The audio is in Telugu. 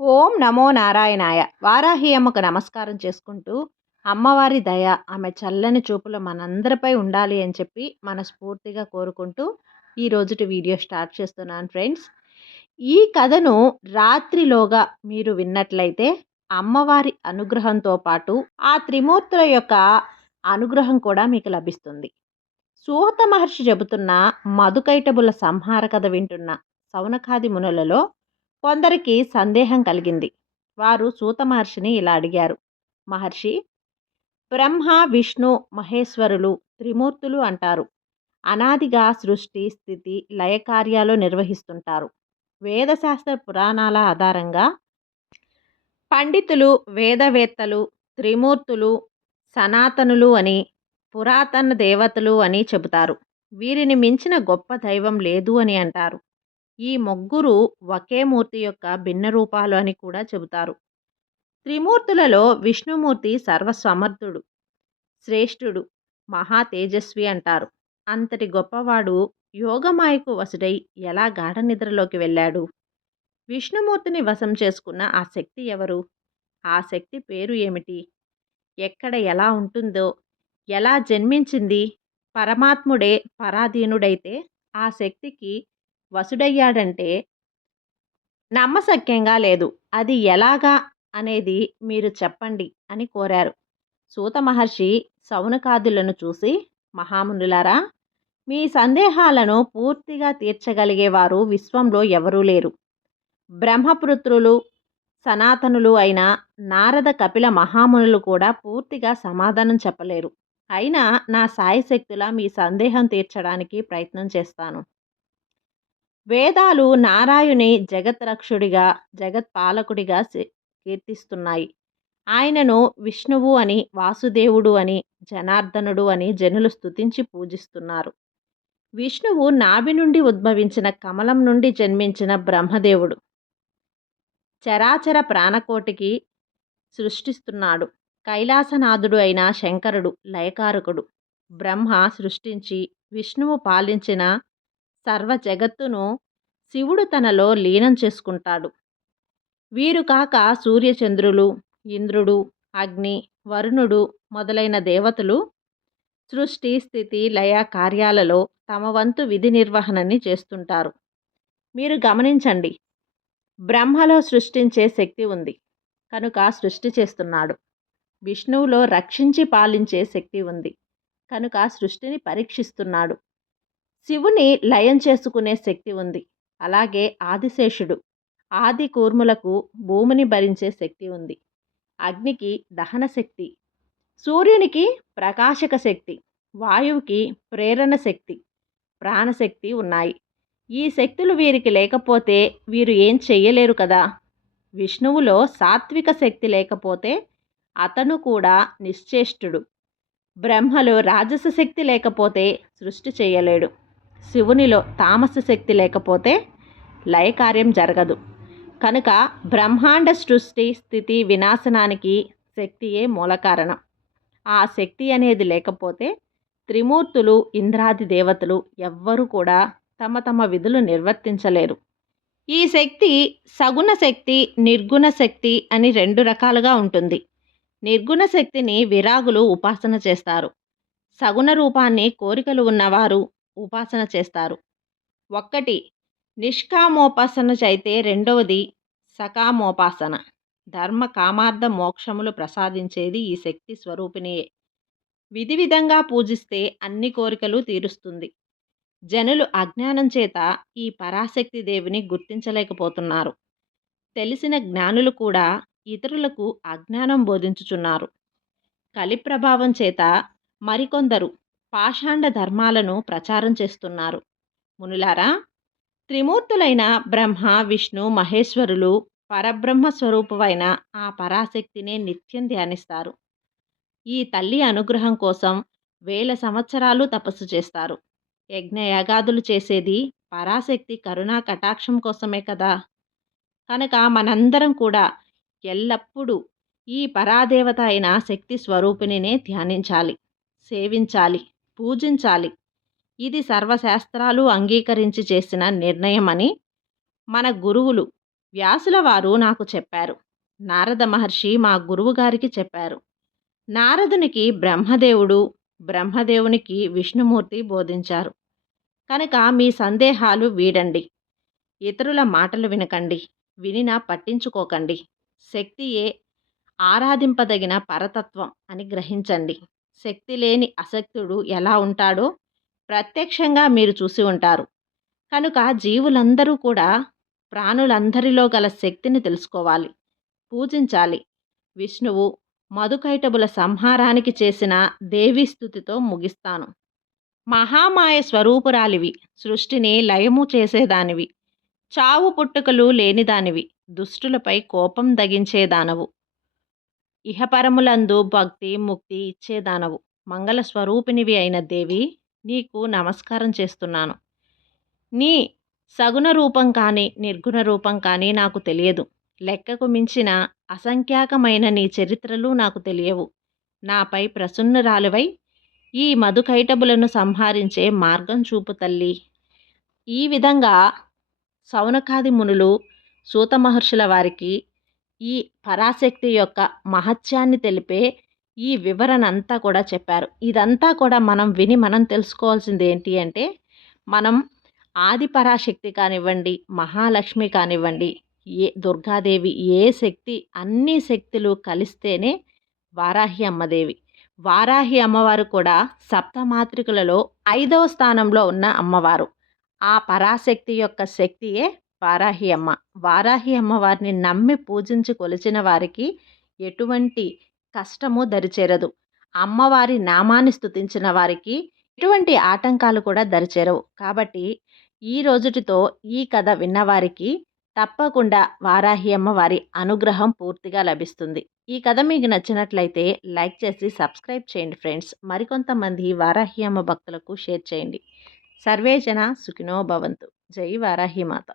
ఓం నమో నారాయణాయ. వారాహి అమ్మకు నమస్కారం చేసుకుంటూ, అమ్మవారి దయ, ఆమె చల్లని చూపులు మనందరిపై ఉండాలి అని చెప్పి మనస్ఫూర్తిగా కోరుకుంటూ, ఈ రోజుటి వీడియో స్టార్ట్ చేస్తున్నాను ఫ్రెండ్స్. ఈ కథను రాత్రిలోగా మీరు విన్నట్లయితే, అమ్మవారి అనుగ్రహంతో పాటు, ఆ త్రిమూర్తుల యొక్క అనుగ్రహం కూడా మీకు లభిస్తుంది. సూత మహర్షి చెబుతున్న మధుకైటబుల సంహార కథ వింటున్న సౌనకాది మునులలో కొందరికి సందేహం కలిగింది. వారు సూత మహర్షిని ఇలా అడిగారు: మహర్షి, బ్రహ్మ, విష్ణు, మహేశ్వరులు త్రిమూర్తులు అంటారు. అనాదిగా సృష్టి, స్థితి, లయ కార్యాలు నిర్వహిస్తుంటారు. వేదశాస్త్ర పురాణాల ఆధారంగా పండితులు, వేదవేత్తలు త్రిమూర్తులు సనాతనులు అని, పురాతన దేవతలు అని చెబుతారు. వీరిని మించిన గొప్ప దైవం లేదు అని అంటారు. ఈ ముగ్గురు ఒకే మూర్తి యొక్క భిన్న రూపాలు అని కూడా చెబుతారు. త్రిమూర్తులలో విష్ణుమూర్తి సర్వసమర్థుడు, శ్రేష్ఠుడు, మహా తేజస్వి అంటారు. అంతటి గొప్పవాడు యోగమాయకు వశుడై ఎలా గాఢ నిద్రలోకి వెళ్ళాడు? విష్ణుమూర్తిని వశం చేసుకున్న ఆ శక్తి ఎవరు? ఆ శక్తి పేరు ఏమిటి? ఎక్కడ ఎలా ఉంటుందో, ఎలా జన్మించింది? పరమాత్ముడే పరాధీనుడైతే ఆ శక్తికి వశుడయ్యాడంటే నమ్మశక్యంగా లేదు. అది ఎలాగా అనేది మీరు చెప్పండి అని కోరారు. సూత మహర్షి సౌనకాదులను చూసి, మహామునులారా, మీ సందేహాలను పూర్తిగా తీర్చగలిగేవారు విశ్వంలో ఎవరూ లేరు. బ్రహ్మపుత్రులు సనాతనులు అయిన నారద, కపిల మహామునులు కూడా పూర్తిగా సమాధానం చెప్పలేరు. అయినా నా సాయశక్తులా మీ సందేహం తీర్చడానికి ప్రయత్నం చేస్తాను. వేదాలు నారాయణుని జగద్రక్షుడిగా, జగత్పాలకుడిగా కీర్తిస్తున్నాయి. ఆయనను విష్ణువు అని, వాసుదేవుడు అని, జనార్దనుడు అని జనులు స్తుతించి పూజిస్తున్నారు. విష్ణువు నాభి నుండి ఉద్భవించిన కమలం నుండి జన్మించిన బ్రహ్మదేవుడు. చరాచర ప్రాణకోటికి సృష్టిస్తున్నాడు. కైలాసనాథుడు అయిన శంకరుడు లయకారకుడు. బ్రహ్మ సృష్టించి విష్ణువు పాలించిన సర్వ జగత్తును శివుడు తనలో లీనం చేసుకుంటాడు. వీరు కాక సూర్యచంద్రులు, ఇంద్రుడు, అగ్ని, వరుణుడు మొదలైన దేవతలు సృష్టి, స్థితి, లయ కార్యాలలో తమ వంతు విధి నిర్వహణని చేస్తుంటారు. మీరు గమనించండి, బ్రహ్మలో సృష్టించే శక్తి ఉంది కనుక సృష్టి చేస్తున్నాడు. విష్ణువులో రక్షించి పాలించే శక్తి ఉంది కనుక సృష్టిని పరీక్షిస్తున్నాడు. శివుని లయం చేసుకునే శక్తి ఉంది. అలాగే ఆదిశేషుడు ఆది కూర్ములకు భూమిని భరించే శక్తి ఉంది. అగ్నికి దహన శక్తి, సూర్యునికి ప్రకాశక శక్తి, వాయువుకి ప్రేరణ శక్తి, ప్రాణశక్తి ఉన్నాయి. ఈ శక్తులు వీరికి లేకపోతే వీరు ఏం చెయ్యలేరు కదా. విష్ణువులో సాత్విక శక్తి లేకపోతే అతను కూడా నిశ్చేష్టుడు. బ్రహ్మలో రాజస శక్తి లేకపోతే సృష్టి చేయలేడు. శివునిలో తామస శక్తి లేకపోతే లయకార్యం జరగదు. కనుక బ్రహ్మాండ సృష్టి, స్థితి, వినాశనానికి శక్తియే మూల కారణం. ఆ శక్తి అనేది లేకపోతే త్రిమూర్తులు, ఇంద్రాది దేవతలు ఎవ్వరూ కూడా తమ తమ విధులు నిర్వర్తించలేరు. ఈ శక్తి సగుణ శక్తి, నిర్గుణ శక్తి అని రెండు రకాలుగా ఉంటుంది. నిర్గుణ శక్తిని విరాగులు ఉపాసన చేస్తారు. సగుణ రూపాన్ని కోరికలు ఉన్నవారు ఉపాసన చేస్తారు. ఒక్కటి నిష్కామోపాసన అయితే రెండవది సకామోపాసన. ధర్మ, కామార్థ, మోక్షములు ప్రసాదించేది ఈ శక్తి స్వరూపిణియే. విధి విధంగా పూజిస్తే అన్ని కోరికలు తీరుస్తుంది. జనులు అజ్ఞానం చేత ఈ పరాశక్తి దేవిని గుర్తించలేకపోతున్నారు. తెలిసిన జ్ఞానులు కూడా ఇతరులకు అజ్ఞానం బోధించుచున్నారు. కలి ప్రభావం చేత మరికొందరు పాషాండ ధర్మాలను ప్రచారం చేస్తున్నారు. మునులారా, త్రిమూర్తులైన బ్రహ్మ, విష్ణు, మహేశ్వరులు పరబ్రహ్మ స్వరూపమైన ఆ పరాశక్తినే నిత్యం ధ్యానిస్తారు. ఈ తల్లి అనుగ్రహం కోసం వేల సంవత్సరాలు తపస్సు చేస్తారు. యజ్ఞయాగాదులు చేసేది పరాశక్తి కరుణా కటాక్షం కోసమే కదా. కనుక మనందరం కూడా ఎల్లప్పుడూ ఈ పరాదేవత అయిన శక్తి స్వరూపిణినే ధ్యానించాలి, సేవించాలి, పూజించాలి. ఇది సర్వశాస్త్రాలు అంగీకరించి చేసిన నిర్ణయం అని మన గురువులు వ్యాసుల వారు నాకు చెప్పారు. నారద మహర్షి మా గురువుగారికి చెప్పారు. నారదునికి బ్రహ్మదేవుడు, బ్రహ్మదేవునికి విష్ణుమూర్తి బోధించారు. కనుక మీ సందేహాలు వీడండి. ఇతరుల మాటలు వినకండి. వినినా పట్టించుకోకండి. శక్తియే ఆరాధింపదగిన పరతత్వం అని గ్రహించండి. శక్తి లేని అశక్తుడు ఎలా ఉంటాడో ప్రత్యక్షంగా మీరు చూసి ఉంటారు. కనుక జీవులందరూ కూడా ప్రాణులందరిలో గల శక్తిని తెలుసుకోవాలి, పూజించాలి. విష్ణువు మధుకైటబుల సంహారానికి చేసిన దేవీ స్తుతితో ముగిస్తాను. మహామాయ స్వరూపురాలివి, సృష్టిని లయము చేసేదానివి, చావు పుట్టుకలు లేనిదానివి, దుష్టులపై కోపం దగించేదానవు, ఇహపరములందు భక్తి ముక్తి ఇచ్చేదానవు, మంగళ స్వరూపినివి అయిన దేవి, నీకు నమస్కారం చేస్తున్నాను. నీ సగుణ రూపం కానీ నిర్గుణ రూపం కానీ నాకు తెలియదు. లెక్కకు మించిన అసంఖ్యాకమైన నీ చరిత్రలు నాకు తెలియవు. నాపై ప్రసన్నురాలువై ఈ మధుకైటబులను సంహరించే మార్గం చూపు తల్లి. ఈ విధంగా సౌనకాది మునులు సూత మహర్షుల వారికి ఈ పరాశక్తి యొక్క మహత్యాన్ని తెలిపే ఈ వివరణ అంతా కూడా చెప్పారు. ఇదంతా కూడా మనం విని మనం తెలుసుకోవాల్సింది ఏంటి అంటే, మనం ఆది పరాశక్తి కానివ్వండి, మహాలక్ష్మి కానివ్వండి, దుర్గాదేవి, ఏ శక్తి, అన్ని శక్తులు కలిస్తేనే వారాహి అమ్మదేవి. వారాహి అమ్మవారు కూడా సప్తమాతృకలలో 5వ స్థానంలో ఉన్న అమ్మవారు. ఆ పరాశక్తి యొక్క శక్తియే వారాహి అమ్మ. వారాహి అమ్మవారిని నమ్మి పూజించి కొలిచిన వారికి ఎటువంటి కష్టము దరిచేరదు. అమ్మవారి నామాన్ని స్తుతించిన వారికి ఎటువంటి ఆటంకాలు కూడా దరిచేరవు. కాబట్టి ఈ రోజుటితో ఈ కథ విన్నవారికి తప్పకుండా వారాహి అమ్మవారి అనుగ్రహం పూర్తిగా లభిస్తుంది. ఈ కథ మీకు నచ్చినట్లయితే లైక్ చేసి సబ్స్క్రైబ్ చేయండి ఫ్రెండ్స్. మరికొంతమంది వారాహి అమ్మ భక్తులకు షేర్ చేయండి. సర్వే జన సుఖినో భవంతు. జై వారాహి మాత.